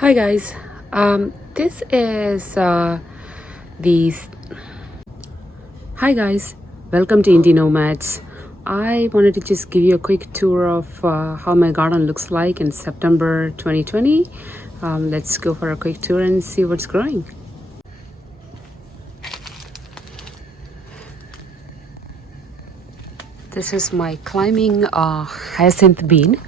Hi guys, this is these. Hi guys, welcome to Indie Nomads. I wanted to just give you a quick tour of how my garden looks like in September 2020. Let's go for a quick tour and see what's growing. This is my climbing hyacinth bean.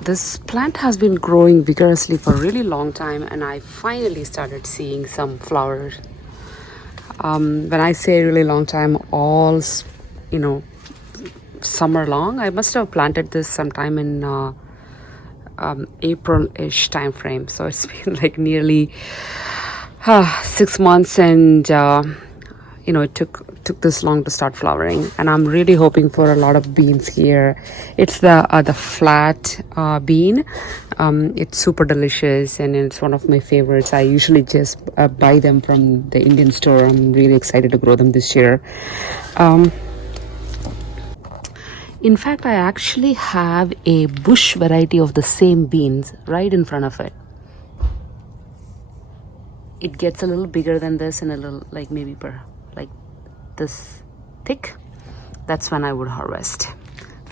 This plant has been growing vigorously for a really long time, and I finally started seeing some flowers. When I say really long time, you know, summer long. I must have planted this sometime in April-ish time frame. So it's been like nearly 6 months, and it took this long to start flowering. And I'm really hoping for a lot of beans here. It's the flat bean. It's super delicious, and it's one of my favorites. I usually just buy them from the Indian store. I'm really excited to grow them this year. In fact, I actually have a bush variety of the same beans right in front of it. It gets a little bigger than this and a little like maybe like this thick. That's when I would harvest.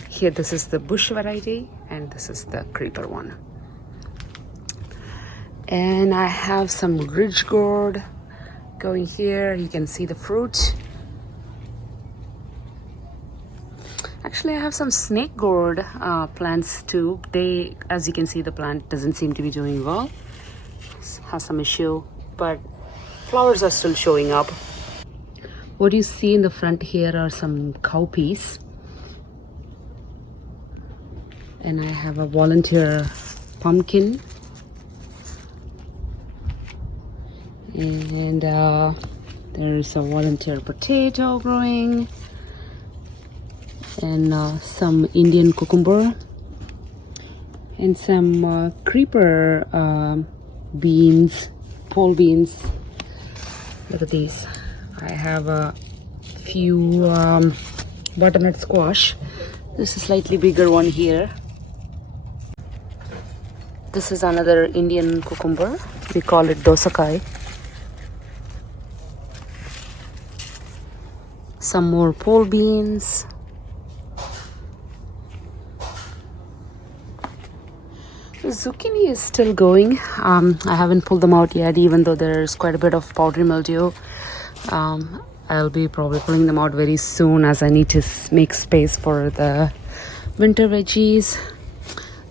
Here, this is the bush variety, and this is the creeper one. And I have some ridge gourd going here. You can see the fruit. Actually, I have some snake gourd plants too. As you can see, the plant doesn't seem to be doing well. Has some issue, but flowers are still showing up. What you see in the front here are some cowpeas. And I have a volunteer pumpkin. And there's a volunteer potato growing. And some Indian cucumber. And some creeper beans, pole beans. Look at these. I have a few butternut squash. This is a slightly bigger one here. This is another Indian cucumber. We call it dosakai. Some more pole beans. The zucchini is still going. I haven't pulled them out yet, even though there's quite a bit of powdery mildew. I'll be probably pulling them out very soon, as I need to make space for the winter veggies.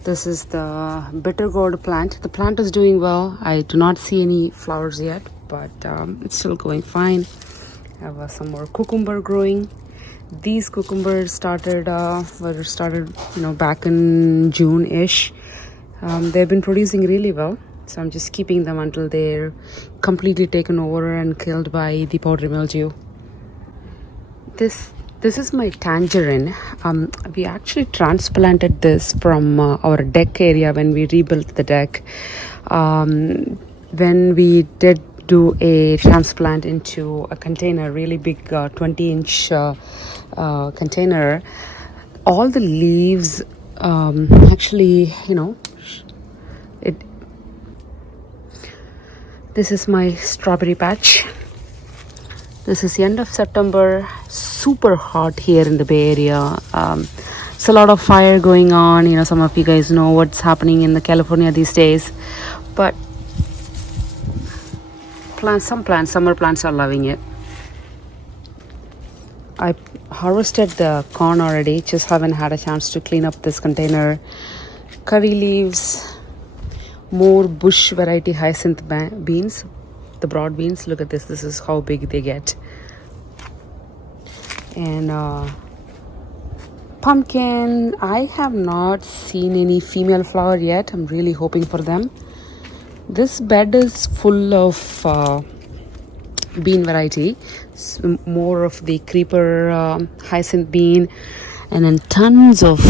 This is the bitter gourd plant. The plant is doing well. I do not see any flowers yet, but it's still going fine. I have some more cucumber growing. These cucumbers started back in June-ish. They've been producing really well, so I'm just keeping them until they're completely taken over and killed by the powdery mildew. This is my tangerine. We actually transplanted this from our deck area when we rebuilt the deck. When we did do a transplant into a container, really big 20-inch container, all the leaves this is my strawberry patch. This is the end of September. Super hot here in the Bay Area. It's a lot of fire going on. Some of you guys know what's happening in California these days. But summer plants are loving it. I harvested the corn already. Just haven't had a chance to clean up this container. Curry leaves. More bush variety hyacinth beans, the broad beans. Look at this. This is how big they get. And pumpkin. I have not seen any female flower yet. I'm really hoping for them. This bed is full of bean variety. More of the creeper hyacinth bean, and then tons of,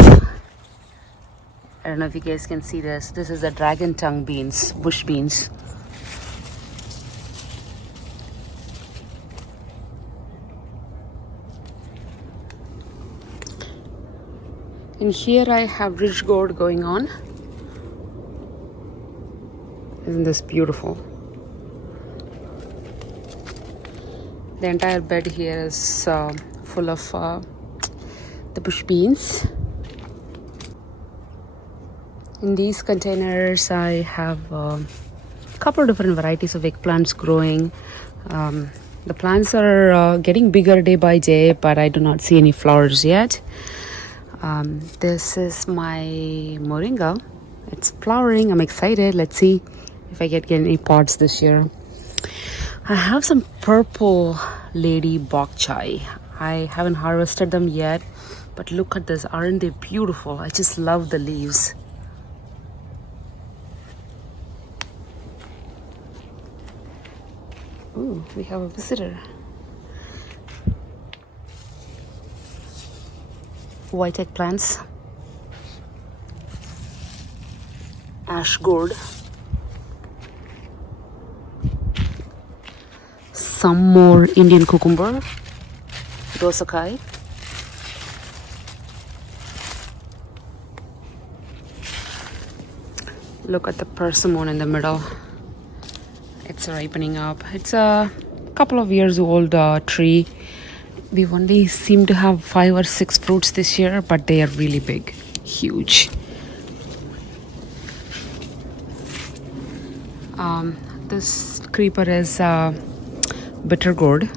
I don't know if you guys can see this. This is the dragon tongue beans, bush beans. And here I have ridge gourd going on. Isn't this beautiful? The entire bed here is full of the bush beans. In these containers I have a couple of different varieties of eggplants growing. The plants are getting bigger day by day, but I do not see any flowers yet. This is my moringa. It's flowering. I'm excited. Let's see if I get any pods this year. I have some purple lady bok chai. I haven't harvested them yet, but look at this. Aren't they beautiful? I just love the leaves. Ooh, we have a visitor. White eggplants. Ash gourd. Some more Indian cucumber. Dosakai. Look at the persimmon in the middle. It's ripening up. It's a couple of years old tree. We only seem to have 5 or 6 fruits this year, but they are really big, huge. This creeper is bitter gourd.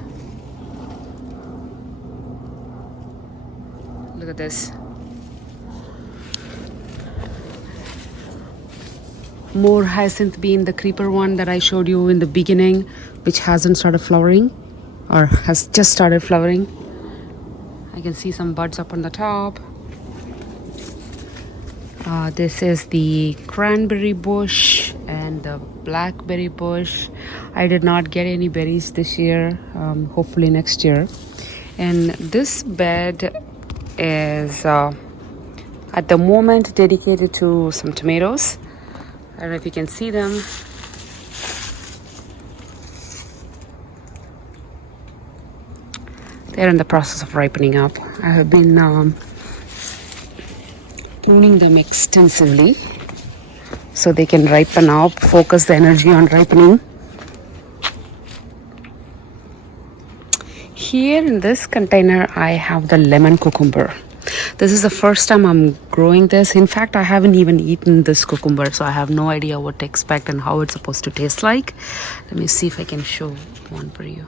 Look at this. More hyacinth bean, the creeper one that I showed you in the beginning, which hasn't started flowering or has just started flowering. I can see some buds up on the top. This is the cranberry bush and the blackberry bush. I did not get any berries this year, hopefully next year. And this bed is at the moment dedicated to some tomatoes. I don't know if you can see them. They're in the process of ripening up. I have been pruning them extensively so they can ripen up, focus the energy on ripening. Here in this container, I have the lemon cucumber. This is the first time I'm growing this. In fact, I haven't even eaten this cucumber, so I have no idea what to expect and how it's supposed to taste like. Let me see if I can show one for you.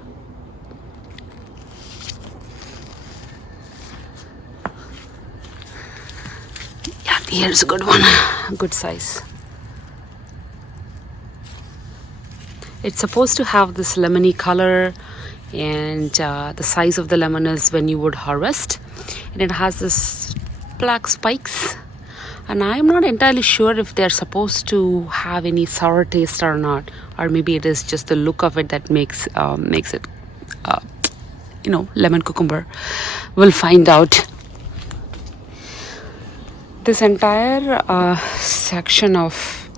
Yeah, here's a good one, good size. It's supposed to have this lemony color, and the size of the lemon is when you would harvest, and it has this black spikes, and I'm not entirely sure if they're supposed to have any sour taste or not, or maybe it is just the look of it that makes it lemon cucumber. We'll find out. This entire section of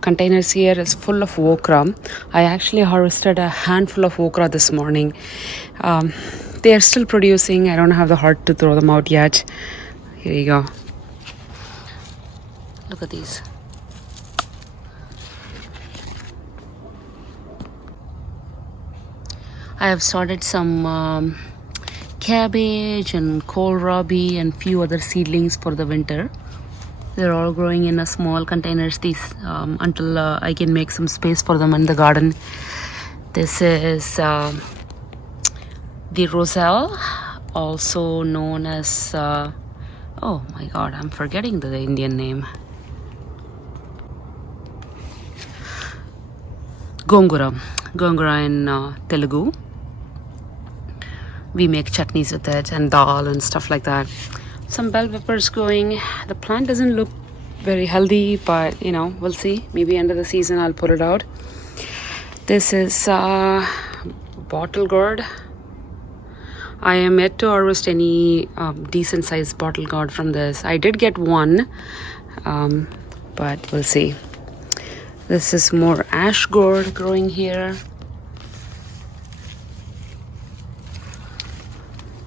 containers here is full of okra. I actually harvested a handful of okra this morning. They are still producing. I don't have the heart to throw them out yet. Here you go. Look at these. I have started some cabbage and kohlrabi and few other seedlings for the winter. They're all growing in a small containers until I can make some space for them in the garden. This is the roselle, also known as oh my god, I'm forgetting the Indian name. Gongura in Telugu. We make chutneys with it and dal and stuff like that. Some bell peppers growing. The plant doesn't look very healthy, but we'll see. Maybe end of the season I'll pull it out. This is bottle gourd. I am yet to harvest any decent sized bottle gourd from this. I did get one, but we'll see. This is more ash gourd growing here.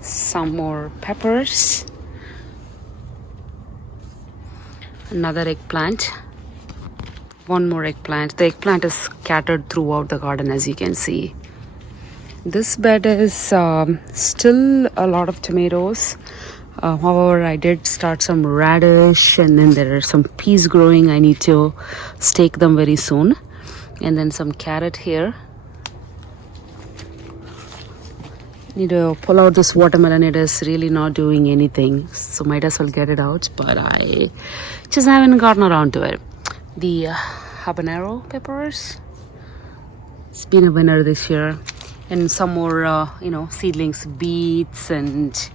Some more peppers. Another eggplant. one more eggplant. The eggplant is scattered throughout the garden, as you can see. This bed is still a lot of tomatoes. However, I did start some radish, and then there are some peas growing. I need to stake them very soon. And then some carrot here. Need to pull out this watermelon. It is really not doing anything, so might as well get it out, but I just haven't gotten around to it. The habanero peppers, it's been a winner this year. And some more seedlings, beets and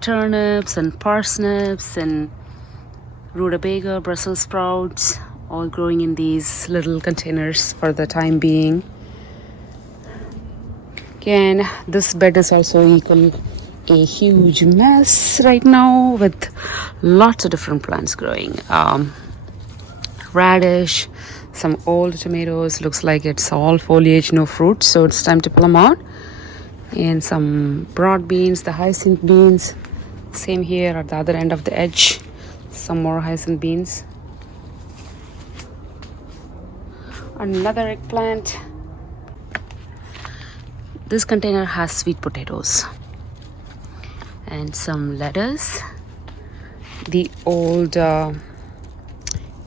turnips and parsnips and rutabaga, Brussels sprouts, all growing in these little containers for the time being. Again, this bed is also equal a huge mess right now with lots of different plants growing. Radish, some old tomatoes, looks like it's all foliage, no fruit, so it's time to pull them out. And some broad beans, the hyacinth beans, same here at the other end of the edge, some more hyacinth beans. Another eggplant. This container has sweet potatoes and some lettuce, the old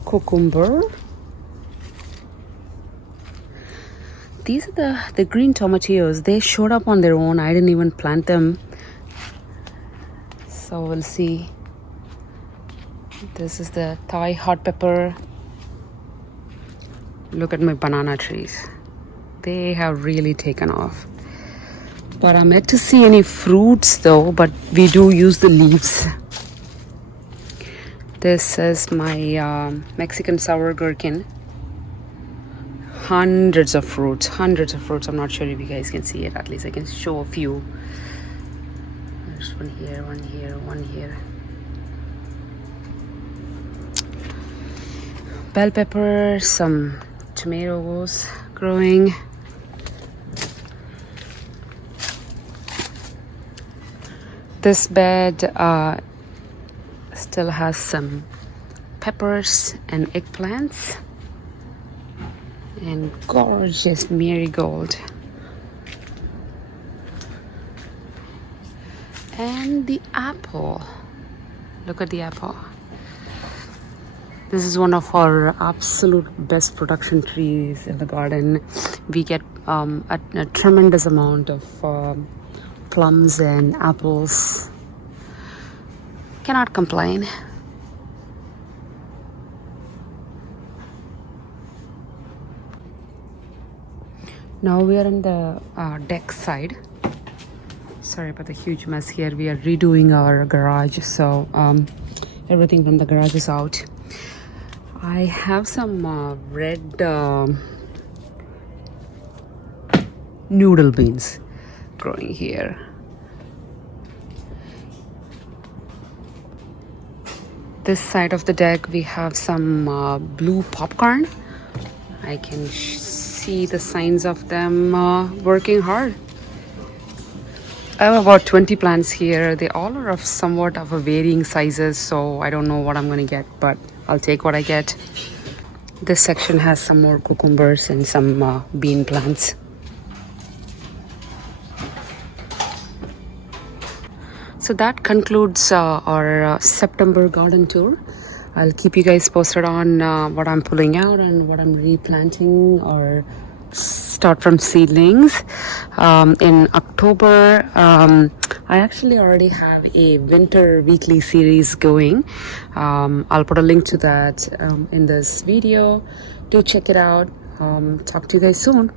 cucumber. These are the green tomatillos. They showed up on their own. I didn't even plant them. So we'll see. This is the Thai hot pepper. Look at my banana trees. They have really taken off. But I'm yet to see any fruits though, but we do use the leaves. This is my Mexican sour gherkin. Hundreds of fruits. I'm not sure if you guys can see it. At least I can show a few. There's one here, one here, one here. Bell pepper, some tomatoes growing. This bed still has some peppers and eggplants and gorgeous marigold. And the apple. Look at the apple. This is one of our absolute best production trees in the garden. We get a tremendous amount of plums and apples. Cannot complain. Now we are in the deck side. Sorry about the huge mess here. We are redoing our garage, so everything from the garage is out. I have some red noodle beans growing here. This side of the deck we have some blue popcorn. I can see the signs of them working hard. I have about 20 plants here. They all are of somewhat of a varying sizes, so I don't know what I'm going to get, but I'll take what I get. This section has some more cucumbers and some bean plants. So that concludes our September garden tour. I'll keep you guys posted on what I'm pulling out and what I'm replanting or start from seedlings. In October, I actually already have a winter weekly series going. I'll put a link to that in this video. Do check it out. Talk to you guys soon.